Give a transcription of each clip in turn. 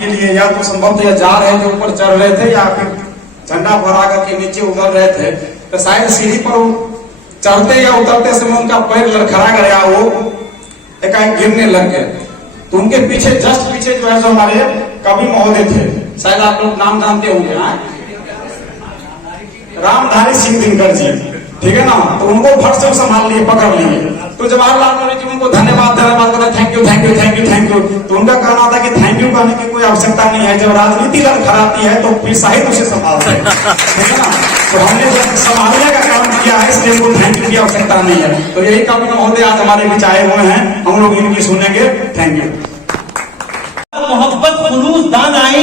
के लिए या तो संभवतः या जा रहे थे, ऊपर चढ़ रहे थे या फिर झंडा फहरा करके नीचे उतर रहे थे, तो शायद सीढ़ी पर चढ़ते या उतरते समय उनका पैर लड़खड़ा गया, वो एकाएक गिरने लग गए। तो उनके पीछे जस्ट पीछे जो है जो हमारे कवि महोदय थे, शायद आप लोग नाम जानते होंगे, रामधारी सिंह दिनकर जी, ठीक है ना। तो उनको फट से संभाल लिए, पकड़ लिए। तो जवाहरलाल नेहरू जी उनको धन्यवाद करते, thank you thank you thank you thank you. तो उनका कहना था कि थैंक यू कहने की कोई आवश्यकता नहीं है, जब राजनीति लड़खड़ाती है तो फिर साहित्य उसे संभालते हैं, ठीक है ना। तो हमने जब संभालने का काम किया है, इसलिए उनको थैंक यू की आवश्यकता नहीं है। तो यही कवि महोदय आज हमारे बीच आए हुए हैं, हम लोग इनकी सुनेंगे। Thank you. मोहब्बत खुलूस दान आई,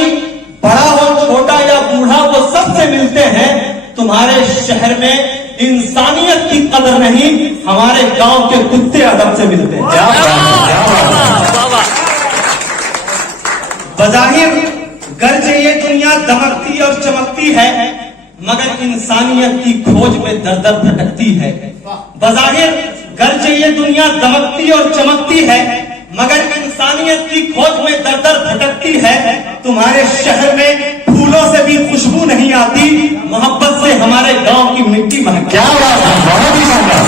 बड़ा हो छोटा या बूढ़ा वो सबसे मिलते हैं। तुम्हारे शहर में इंसानियत की कदर नहीं, हमारे गांव के कुत्ते अदब से मिलते हैं। बजाहिर गर्ज ये दुनिया दमकती और चमकती है, मगर इंसानियत की खोज में दर दर भटकती है। बजाहिर गर्ज ये दुनिया दमकती और चमकती है, मगर इंसानियत की खोज में दर दर भटकती है। तुम्हारे शहर में फूलों से भी खुशबू नहीं आती, मोहब्बत से हमारे गांव की मिट्टी महकती। क्या बात है, बहुत ही शानदार।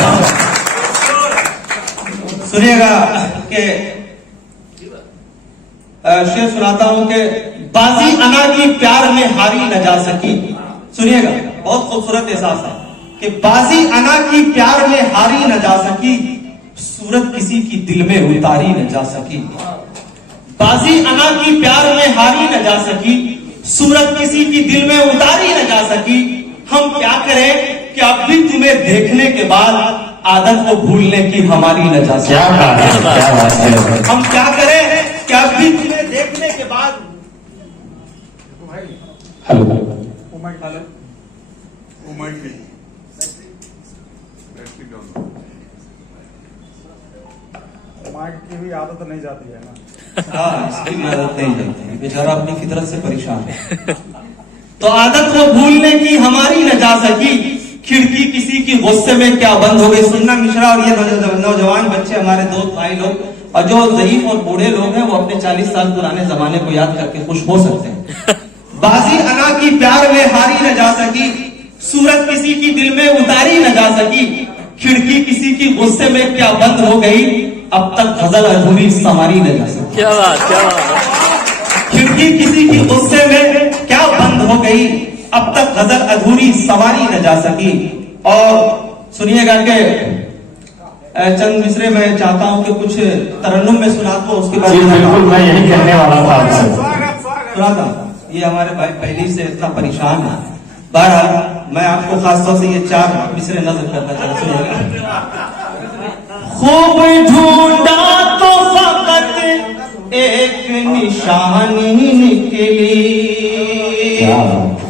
सुनिएगा कि शेर सुनाता हूं कि बाजी अना की प्यार में हारी न जा सकी। सुनिएगा, बहुत खूबसूरत एहसास है कि बाजी अना की प्यार में हारी न जा सकी, सूरत किसी की दिल में उतारी न जा सकी। बाजी अना की प्यार में हारी न जा सकी, सूरत किसी की दिल में उतारी न जा सकी। हम क्या करें कि अब भी तुम्हें देखने के बाद आदत को भूलने की हमारी न जा सकी। हम क्या करें कि अब भी तुम्हें देखने के बाद। हेलो माइक की भी आदत नहीं जाती है ना। हाँ, इसकी भी आदत नहीं जाती है, बेचारा अपनी फितरत से परेशान है। तो आदत को भूलने की हमारी न जा सकी, खिड़की किसी की गुस्से में क्या बंद हो गई। सुनना मिश्रा और ये नौजवान बच्चे, हमारे दोस्त भाई लोग, और जो ज़ईफ और बूढ़े लोग हैं, वो अपने 40 साल पुराने जमाने को याद करके खुश हो सकते हैं। बाजी अना की प्यार में हारी न जा सकी, सूरत किसी की दिल में उतारी न जा सकी, खिड़की किसी की गुस्से में क्या बंद हो गई, अब तक गजल अधूरी संवारी न जा सकी। क्या बात, क्या बात। खिड़की किसी की गुस्से में क्या बंद हो गई, अब तक गजल अधूरी संवारी न जा सकी। और सुनिएगा कि चंद मिसरे मैं चाहता हूं कि कुछ तरन्नुम में सुना दो, उसके बाद बिल्कुल मैं यही कहने वाला था आपसे। सुनाता, ये हमारे भाई पहले से इतना परेशान है। बहरहाल मैं आपको खासतौर से ये 4 मिसरे नजर करना चाहता हूँ। खूब ढूंढा तो फकत एक निशानी निकली,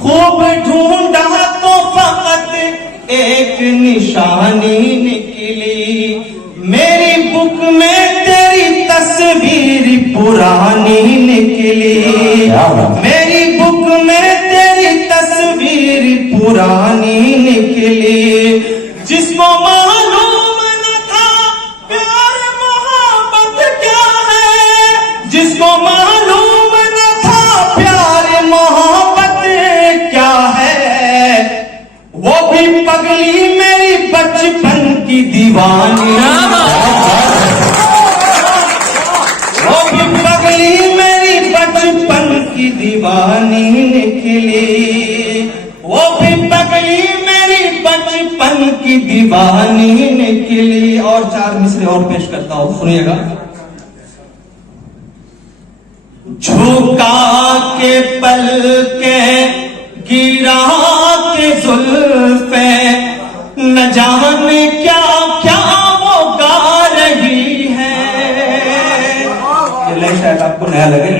खूब ढूंढा तो फकत एक निशानी निकली, मेरी बुक में तेरी तस्वीर पुरानी निकली, मेरी बुक में तेरी तस्वीर पुरानी निकली। जिसको मालूम न था प्यार मोहब्बत क्या है, जिसको मालूम न था प्यार मोहब्बत क्या है, वो भी पगली मेरी बचपन की दीवानी, वो भी पगली मेरी बचपन की दीवानी निकली, वो भी पगली मेरी बचपन की दीवानी निकली। और 4 मिसरे और पेश करता हूं, सुनिएगा। झुका के पल के गिरा के जुल्फे, न जाने क्या क्या वो गा रही है। ये लाइन शायद आपको नया लगे।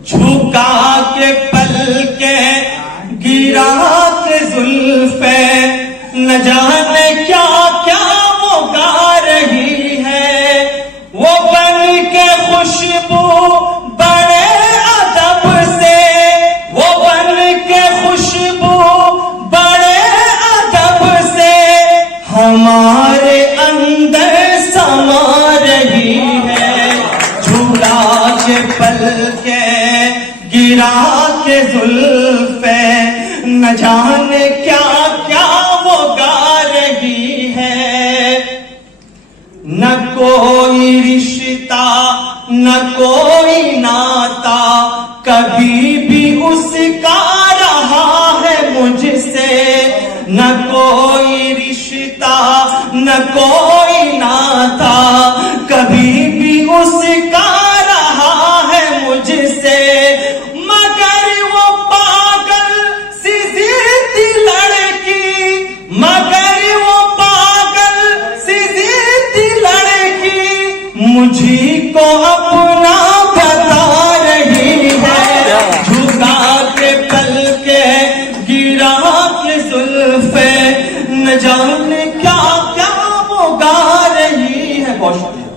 झुका के पल के गिरा के जुल्फे, न जाने क्या क्या वो गा रही है, वो बन के खुशबू बड़े अदब से, वो बन के खुशबू बड़े अदब से हमारे अंदर समा रही है। झूला के पल के गिरा के जुल्फे न जाने क्या क्या वो गा रही है। न कोई रिश्ता न कोई नाता कभी भी उसका रहा है मुझसे। न कोई रिश्ता न कोई नाता कभी भी उसका रहा है मुझसे। मगर वो पागल सी जिद्दी लड़की, मगर वो पागल सी जिद्दी लड़की मुझी को अपना बता रही है। झुका के पल के गिरा के जुल्फे न जाने क्या क्या वो गा रही है। बहुत शुक्रिया।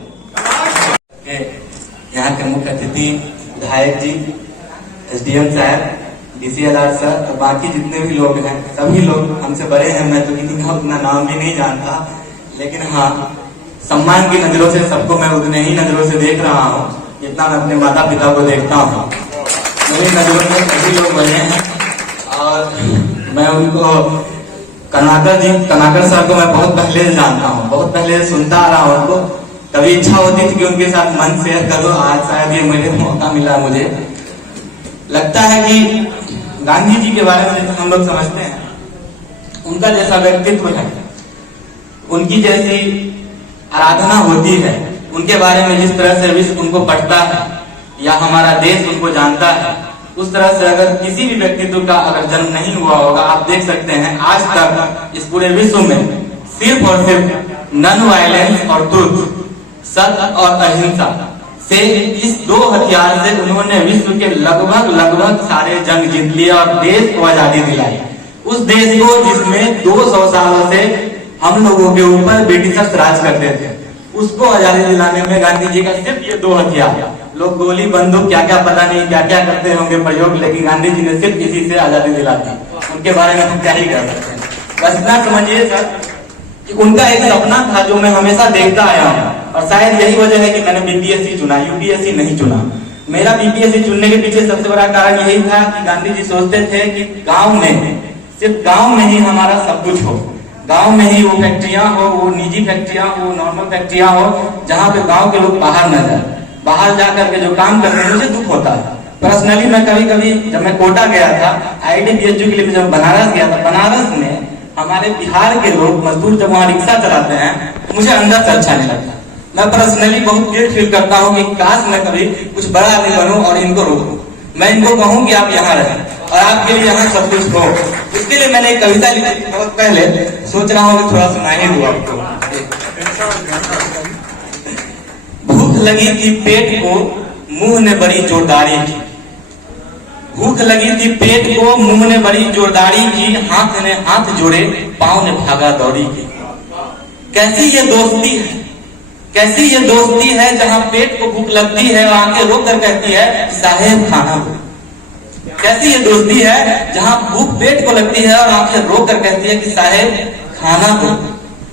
यहाँ के मुख्य अतिथि विधायक जी, एसडीएम साहब, डीसीएलआर सर और बाकी जितने भी लोग हैं, सभी लोग हमसे बड़े हैं। मैं तो किसी का उतना नाम भी नहीं जानता, लेकिन हाँ, सम्मान की नजरों से सबको मैं उतने ही नजरों से देख रहा हूँ जितना मैं अपने माता पिता को देखता हूँ। मेरी नजरों में सभी लोग बड़े हैं और मैं उनको कनाकर सर को मैं बहुत पहले से जानता हूँ, बहुत पहले से सुनता आ रहा हूँ उनको। कभी इच्छा होती थी कि उनके साथ मन शेयर करो, आज शायद ये मुझे मौका मिला। मुझे लगता है कि गांधी जी के बारे में तो हम लोग समझते हैं, उनका जैसा व्यक्तित्व है, उनकी जैसी आराधना होती है, उनके बारे में जिस तरह से विश्व उनको पढ़ता है या हमारा देश उनको जानता है, उस तरह से अगर किसी भी व्यक्तित्व का अगर जन्म नहीं हुआ होगा। आप देख सकते हैं आज तक इस पूरे विश्व में सिर्फ और सिर्फ नॉन वायलेंस और ट्रुथ, सत्य और अहिंसा से, इस दो हथियार से उन्होंने विश्व के लगभग सारे जंग जीत लिए और देश को आजादी दिलाई। उस देश को जिसमें 200 सालों से हम लोगों के ऊपर ब्रिटिशर्स राज करते थे, उसको आजादी दिलाने में गांधी जी का सिर्फ ये 2 हथियार। लोग गोली बंदूक क्या क्या पता नहीं क्या क्या करते होंगे प्रयोग, लेकिन गांधी जी ने सिर्फ इसी से आजादी दिला दी। उनके बारे में हम क्या ही कह सकते हैं। बस इतना समझिए सर कि उनका एक सपना था जो मैं हमेशा देखता आया हूँ, और शायद यही वजह है कि मैंने बीपीएससी चुना, यूपीएससी नहीं चुना। मेरा बीपीएससी चुनने के पीछे सबसे बड़ा कारण यही था कि गांधी जी सोचते थे कि गांव में, सिर्फ गांव में ही हमारा सब कुछ हो, गांव में ही वो फैक्ट्रियां हो, वो निजी फैक्ट्रियां हो, नॉर्मल फैक्ट्रियां हो, जहां पे गांव के लोग बाहर न जाए। बाहर जाकर के जो काम करते हैं मुझे दुख होता है पर्सनली। मैं कभी जब मैं कोटा गया था IIT-BHU के लिए, जब बनारस गया था, बनारस में हमारे बिहार के लोग मजदूर जब वहाँ रिक्शा चलाते हैं, मुझे अंदर से अच्छा नहीं लगता। मैं पर्सनली बहुत गिल्ट फील करता हूँ कि काश मैं कभी कुछ बड़ा आदमी बनूं और इनको रोकूं। मैं इनको कहूँ कि आप यहाँ रहें और आपके लिए यहाँ सब कुछ हो। इसके लिए मैंने एक कविता लिखी थी बहुत पहले, सोच रहा हूँ कि थोड़ा सुना ही दूं आपको। भूख लगी थी पेट को, मुंह ने बड़ी जोरदारी की। भूख लगी थी पेट को, मुंह ने बड़ी जोरदारी की, हाथ ने हाथ जोड़े, पांव ने भागा दौड़ी की। कैसी ये दोस्ती है, कैसी ये दोस्ती है, जहां पेट को भूख लगती है और आंखें रोक कर कहती है साहेब खाना हो। कैसी ये दोस्ती है जहां भूख पेट को लगती है और आंखें रोक कर कहती है कि साहेब खाना हो,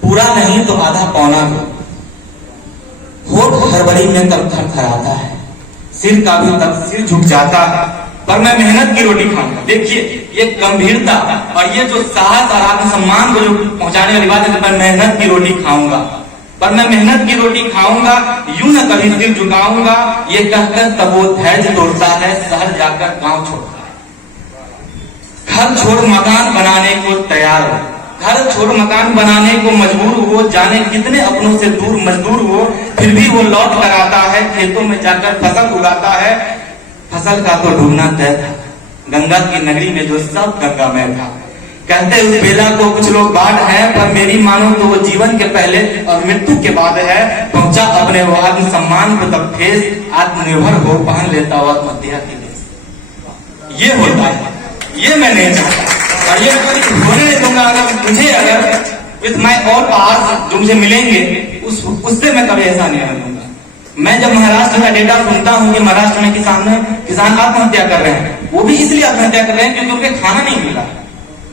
पूरा नहीं तो आधा पौना हो। होठ हड़बड़ी में तब थरथराता है, सिर का भी तब सिर झुक जाता है, पर मैं मेहनत की रोटी खाऊंगा। देखिए ये गंभीरता और ये जो साहस और आत्मसम्मान को जो पहुंचाने वाली बात है, मैं मेहनत की रोटी खाऊंगा, पर मैं मेहनत की रोटी खाऊंगा, यूं न कभी सिर झुकाऊंगा। ये कहकर तब वो धैर्य तोड़ता है, शहर जाकर गांव छोड़ता है। घर छोड़ मकान बनाने को तैयार हो, घर छोड़ मकान बनाने को मजबूर हो, जाने कितने अपनों से दूर मजदूर हो, फिर भी वो लौट कर आता है, खेतों में जाकर फसल उगाता है। फसल का तो डूबना तय था, गंगा की नगरी में जो सब गंगामय था। कहते उस बेला को कुछ लोग बाढ़ है, पर मेरी मानो तो वो जीवन के पहले और मृत्यु के बाद है। पहुंचा अपने वो आत्मसम्मान को तब ठेस, आत्मनिर्भर हो पहन लेता हुआ मध्या की देश। ये होता है, ये मैं नहीं चाहता और ये होने नहीं दूंगा। अगर विथ माई ऑल पावर्स जो मुझे मिलेंगे उससे मैं कभी ऐसा नहीं रहूंगा। मैं जब महाराष्ट्र का डेटा सुनता हूँ कि महाराष्ट्र में किसान आत्महत्या कर रहे हैं, वो भी इसलिए आत्महत्या कर रहे हैं क्योंकि उनके खाना नहीं मिला।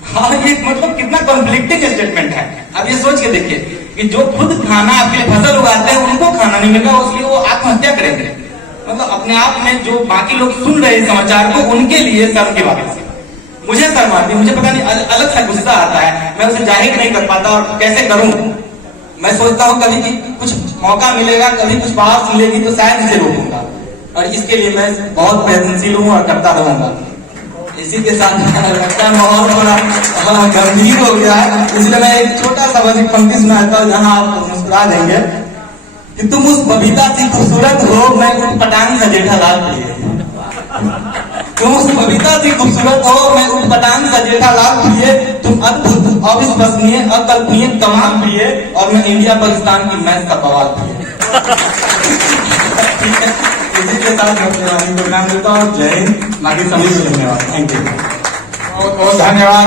हाँ, ये मतलब कितना कॉन्फ्लिक्टिंग स्टेटमेंट है। अब ये सोच के देखिए कि जो खुद खाना आपके लिए फसल उगाते हैं उनको खाना नहीं मिल रहा, इसलिए वो आत्महत्या करेंगे। मतलब अपने आप में जो बाकी लोग सुन रहे हैं समाचार को, उनके लिए शर्म की बात है। मुझे शर्म आती है, मुझे पता नहीं अलग सा गुस्सा आता है, मैं उसे जाहिर नहीं कर पाता और कैसे करूं। मैं सोचता हूं कभी कि कुछ मौका मिलेगा, कभी कुछ बात मिलेगी तो शायद इसे रोकूंगा, और इसके लिए मैं बहुत प्रयत्नशील हूं और करता रहूंगा। इसी के साथ लगता है माहौल थोड़ा गंभीर हो गया है, इसलिए मैं एक छोटा सा बस एक पंक्ति सुनाता हूँ जहाँ आप मुस्कुरा देंगे कि तुम उस बबीता सी खूबसूरत हो, मैं उस पटांग का जेठालाल प्रिय। तुम उस बबीता सी खूबसूरत हो, मैं उस पटांग का जेठालाल प्रिय। तुम अद्भुत, अविश्वसनीय, अकल्पनीय, तमाम प्रिय, और मैं इंडिया पाकिस्तान की मैच का बवाल प्रिय। इसी के साथ मैं अपने वाणी को विराम देता हूँ। जय हिंद, बाकी सभी को धन्यवाद। थैंक यू, बहुत बहुत धन्यवाद।